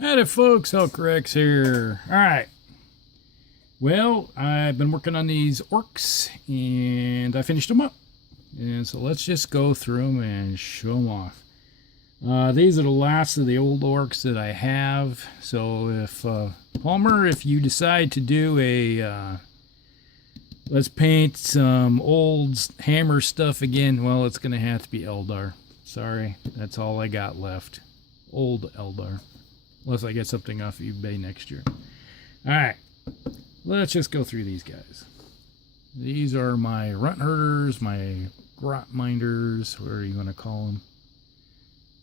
Howdy folks, Hellcorrex here. Alright. Well, I've been working on these orcs and I finished them up. And so let's just go through them and show them off. These are the last of the old orcs that I have. So if, Palmer, if you decide to do a, let's paint some old hammer stuff again, well, it's going to have to be Eldar. Sorry, that's all I got left. Old Eldar. Unless I get something off eBay next year. Alright, let's just go through these guys. These are my RuntHerders, my grot minders, whatever you want to call them.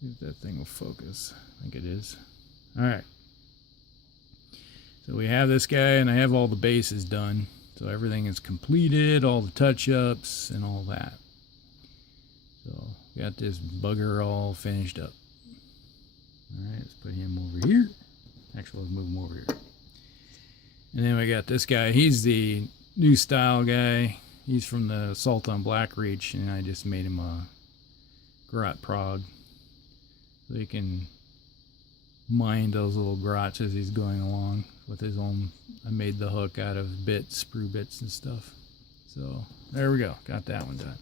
If that thing will focus. I think it is. Alright. So we have this guy, and I have all the bases done. So everything is completed, all the touch-ups, and all that. So, got this bugger all finished up. Alright, let's put him over here. Actually, let's move him over here. And then we got this guy. He's the new style guy. He's from the Assault on Blackreach, and I just made him a grot prog. So he can mine those little grots as he's going along with his own. I made the hook out of bits, sprue bits and stuff. So, there we go. Got that one done.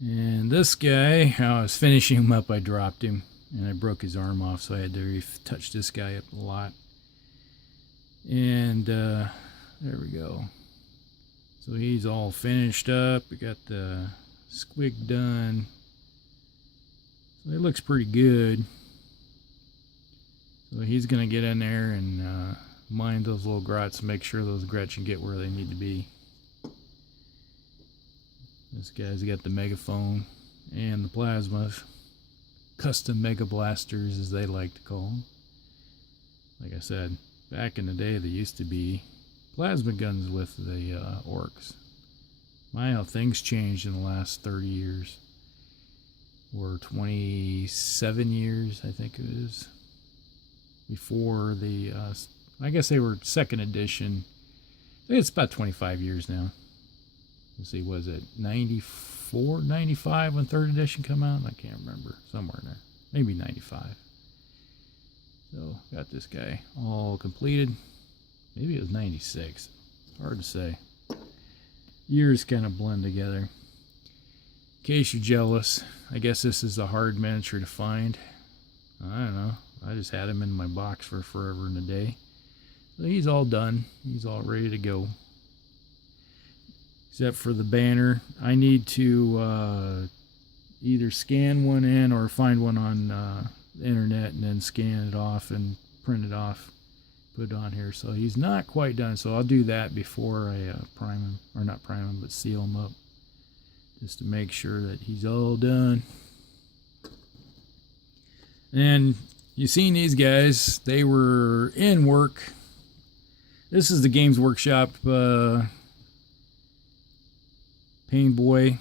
And this guy, I was finishing him up, I dropped him. And I broke his arm off, so I had to retouch this guy up a lot. And there we go. So he's all finished up. We got the squig done. So it looks pretty good. So he's going to get in there and mine those little grots and make sure those Gretchen get where they need to be. This guy's got the megaphone and the plasma. Custom mega blasters, as they like to call them. Like I said, back in the day, there used to be plasma guns with the orcs. My, how things changed in the last 30 years. Or 27 years, I think it is. Before the, I guess they were second edition. I think it's about 25 years now. Let's see, was it 94, 95 when third edition come out? I can't remember. Somewhere in there. Maybe 95. So, got this guy all completed. Maybe it was 96. Hard to say. Years kind of blend together. In case you're jealous, I guess this is a hard miniature to find. I don't know. I just had him in my box for forever and a day. So he's all done. He's all ready to go. Except for the banner. I need to either scan one in or find one on the internet and then scan it off and print it off, put it on here. So he's not quite done. So I'll do that before I prime him, or not prime him, but seal him up, just to make sure that he's all done. And you've seen these guys. They were in work. This is the Games Workshop Pain Boy,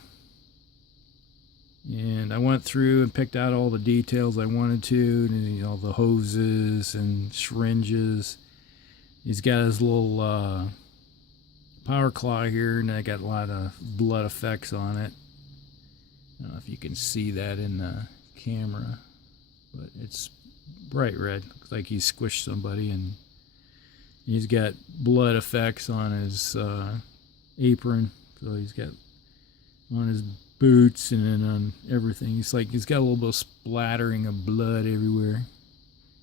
and I went through and picked out all the details I wanted to, and you know, the hoses and syringes. He's got his little power claw here, and I got a lot of blood effects on it. I don't know if you can see that in the camera, but it's bright red. Looks like he squished somebody, and he's got blood effects on his apron. So he's got on his boots and then on everything. It's like he's got a little bit of splattering of blood everywhere.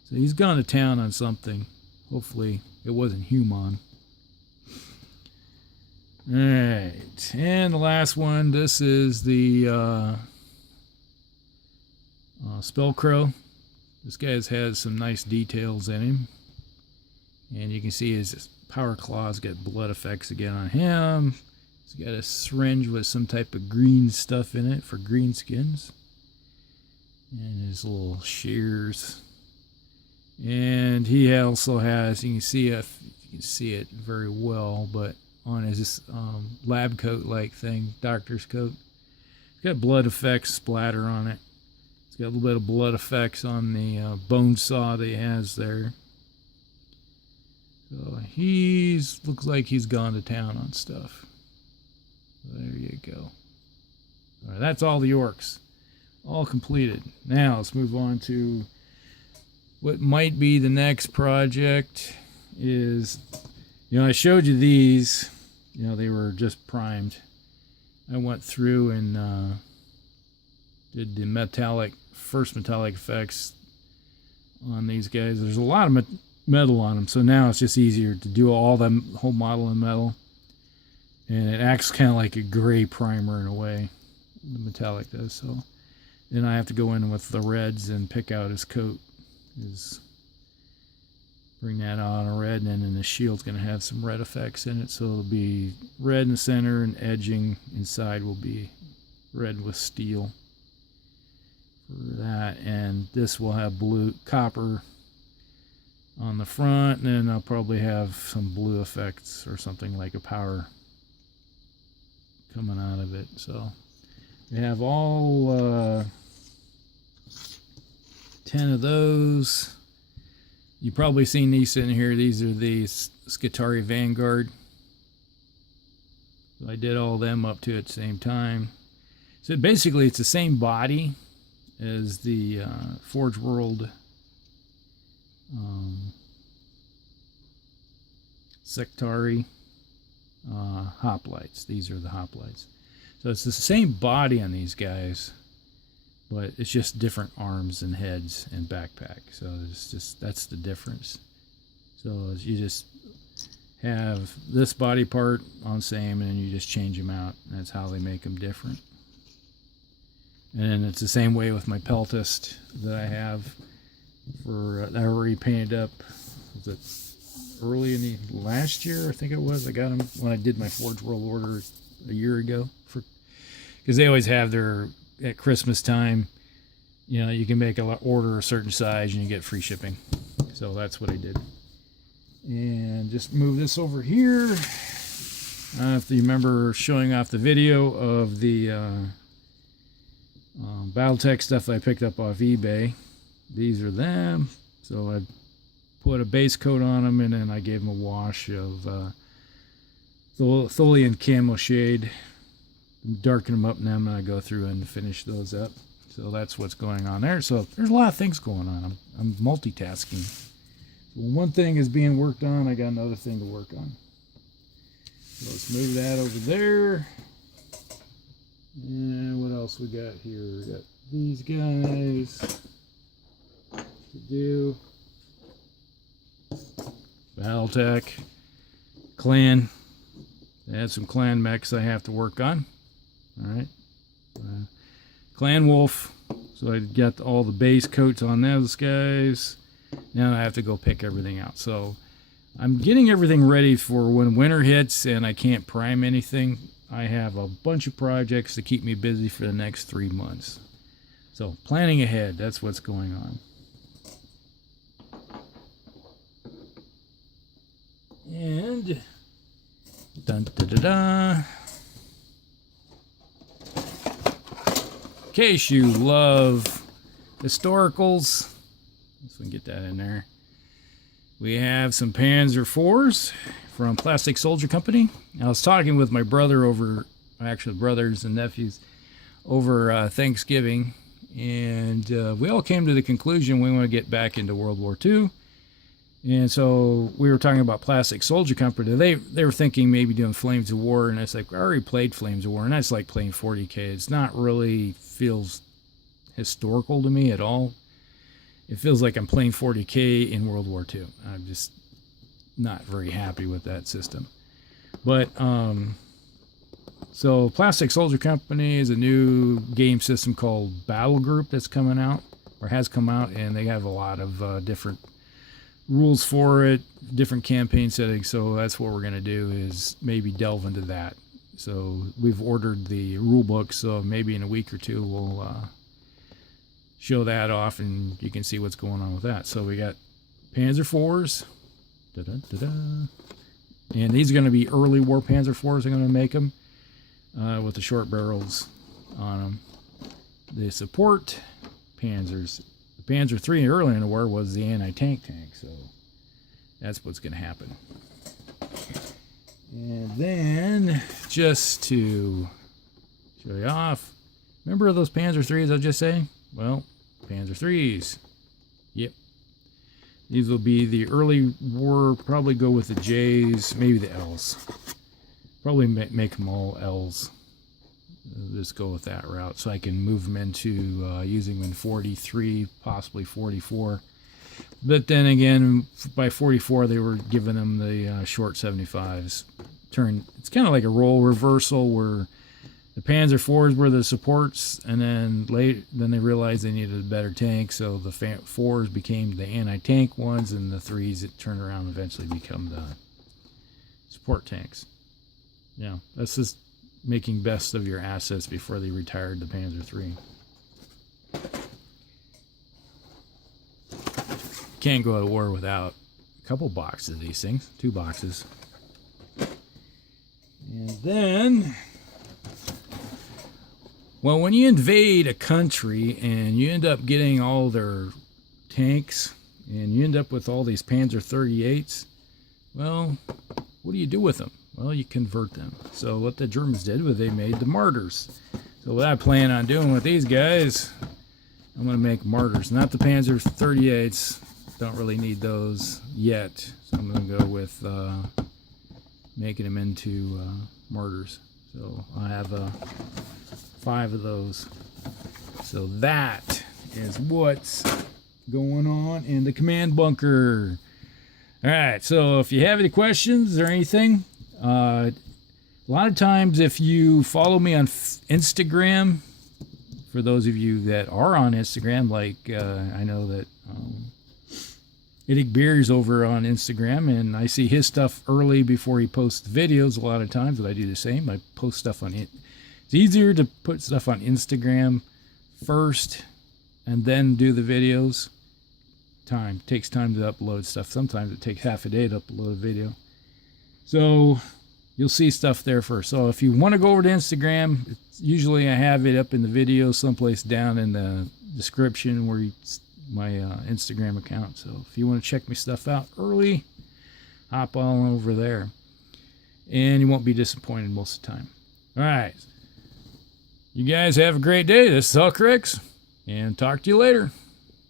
So he's gone to town on something. Hopefully it wasn't human. Alright, and the last one. This is the Spellcrow. This guy's has some nice details in him. And you can see his power claw's got blood effects again on him. He's got a syringe with some type of green stuff in it for green skins. And his little shears. And he also has, you can see it very well, but on his lab coat like thing, doctor's coat. It's got blood effects splatter on it. It's got a little bit of blood effects on the bone saw that he has there. So looks like he's gone to town on stuff. There you go. All right, that's all the orcs. All completed. Now let's move on to what might be the next project is, you know, I showed you these, you know, they were just primed. I went through and did the first metallic effects on these guys. There's a lot of metal on them, so now it's just easier to do all the whole model in metal, and it acts kind of like a gray primer in a way, the metallic does. So then I have to go in with the reds and pick out his coat, bring that on a red, and then the shield's going to have some red effects in it, so it'll be red in the center, and edging inside will be red with steel for that. And this will have blue copper on the front, and then I'll probably have some blue effects or something like a power coming out of it. So we have all 10 of those. You've probably seen these sitting here. These are the Secutarii Vanguard. So I did all them up to at the same time. So basically it's the same body as the Forge World Secutarii Hoplites. These are the Hoplites. So it's the same body on these guys, but it's just different arms and heads and backpack. So it's just, that's the difference. So you just have this body part on same, and then you just change them out. That's how they make them different. And it's the same way with my peltist that I have for I already painted up. Was it early in the last year? I think it was. I got them when I did my Forge World order a year ago, because they always have their, at Christmas time, you know, you can make an order a certain size and you get free shipping. So that's what I did. And just move this over here. If you remember showing off the video of the Battletech stuff that I picked up off eBay. These are them. So I put a base coat on them, and then I gave them a wash of Tholian camo shade. Darken them up, and then I'm going to go through and finish those up. So that's what's going on there. So there's a lot of things going on. I'm multitasking. So when one thing is being worked on, I got another thing to work on. So let's move that over there. And what else we got here? We got these guys to do. Battletech. Clan. I had some clan mechs I have to work on. Alright. Clan Wolf. So I got all the base coats on those guys. Now I have to go pick everything out. So I'm getting everything ready for when winter hits and I can't prime anything. I have a bunch of projects to keep me busy for the next 3 months. So planning ahead, that's what's going on. And dun da da da. In case you love historicals, let's get that in there. We have some Panzer IVs from Plastic Soldier Company. I was talking with my brother over, actually brothers and nephews, over Thanksgiving, and we all came to the conclusion we want to get back into World War II. And so we were talking about Plastic Soldier Company. They were thinking maybe doing Flames of War, and it's like, I already played Flames of War, and that's like playing 40K. It's not really feels historical to me at all. It feels like I'm playing 40K in World War II. I'm just not very happy with that system. But so Plastic Soldier Company is a new game system called Battle Group that's coming out, or has come out, and they have a lot of different rules for it, different campaign settings. So that's what we're going to do, is maybe delve into that. So we've ordered the rule book, so maybe in a week or two we'll show that off and you can see what's going on with that. So we got Panzer IVs, and these are going to be early war Panzer IVs. I'm going to make them with the short barrels on them. The support Panzers. The Panzer III earlier in the war was the anti-tank tank, so that's what's going to happen. And then, just to show you off, remember those Panzer IIIs I was just saying? Well, Panzer IIIs. Yep. These will be the early war, probably go with the J's, maybe the L's. Probably make them all L's. Just go with that route so I can move them into using them in 43, possibly 44. But then again, by 44, they were giving them the short 75s. It's kind of like a role reversal where the Panzer IVs were the supports, and then they realized they needed a better tank, so the 4s became the anti-tank ones, and the 3s that turned around and eventually become the support tanks. Yeah, that's just making best of your assets before they retired the Panzer III. Can't go to war without a couple boxes of these things, 2 boxes. And then, well, when you invade a country and you end up getting all their tanks and you end up with all these Panzer 38s, well, what do you do with them? Well, you convert them. So what the Germans did was they made the martyrs. So what I plan on doing with these guys, I'm going to make martyrs. Not the Panzer 38s. Don't really need those yet. So I'm going to go with making them into martyrs. So I have 5 of those. So that is what's going on in the command bunker. All right, so if you have any questions or anything, a lot of times if you follow me on Instagram, for those of you that are on Instagram, like I know that Idic Beer's over on Instagram, and I see his stuff early before he posts videos a lot of times, but I do the same. I post stuff on it. It's easier to put stuff on Instagram first and then do the videos. Takes time to upload stuff. Sometimes it takes half a day to upload a video. So you'll see stuff there first. So if you want to go over to Instagram, usually I have it up in the video someplace down in the description where my Instagram account. So if you want to check my stuff out early, hop on over there. And you won't be disappointed most of the time. All right. You guys have a great day. This is Huck Ricks, and talk to you later.